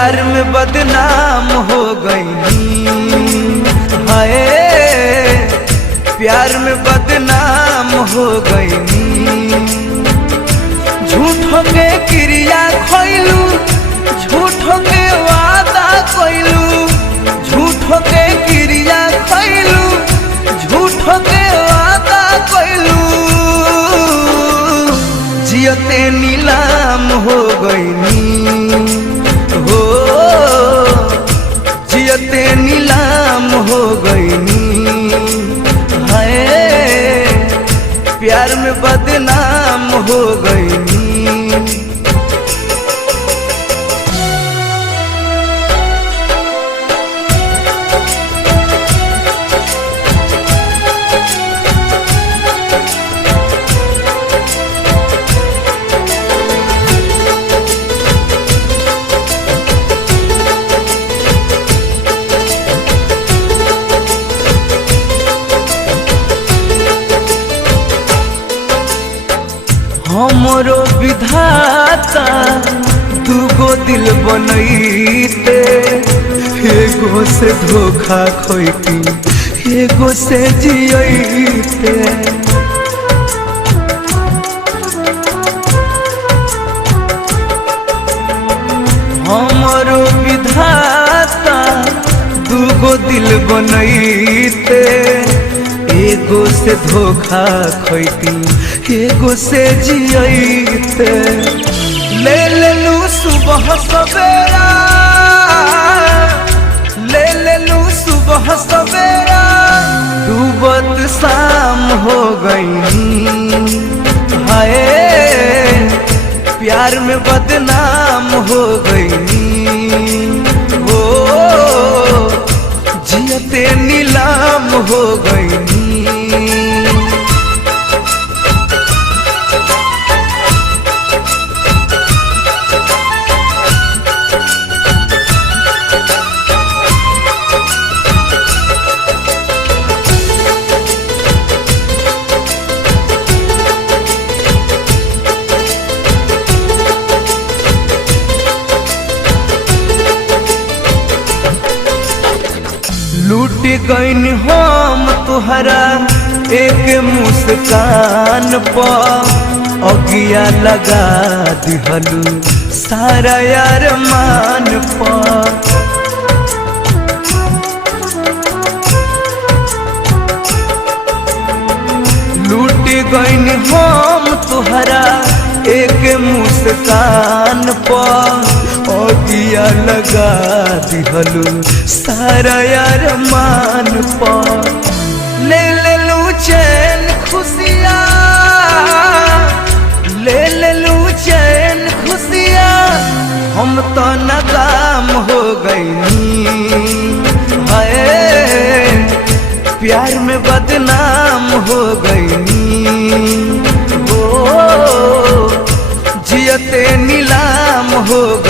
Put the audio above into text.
प्यार में बदनाम हो गई। हाय प्यार में बदनाम हो गई। झूठों के क्रिया खोइलू, झूठों के वादा कोइलू, झूठों के क्रिया खोइलू, झूठों के वादा कोइलू। जियते नीलाम हो गई हो, जियते नीलाम हो गई। हाय प्यार में बदनाम हो गई। हमरो विधाता दूगो दिल बनैते, एगो से धोखा खोइती, एगो से जियते। हमरो विधाता दूगो दिल बनैते, एगो से धोखा खोइती, एगो से जियते। ले लेलू सुबह सवेरा, ले लेलू सुबह सवेरा, डूबत शाम हो गई। हाय प्यार में बदनाम हो गई। वो जियते नीलाम हो गई। लूट गईन हम तुहरा एक मुस्कान पर, अगिया लगा दिहलू सारा यार मान पर। लूट गईन हम तुहरा एक मुस्कान पर, अगिया लगा दिहलू सारा यार मान पर। ले लेलू चैन खुशिया, ले लेलू चैन खुशिया, हम तो नाकाम हो गई। हाय प्यार में बदनाम हो गई। हो जियते नीलाम हो गई।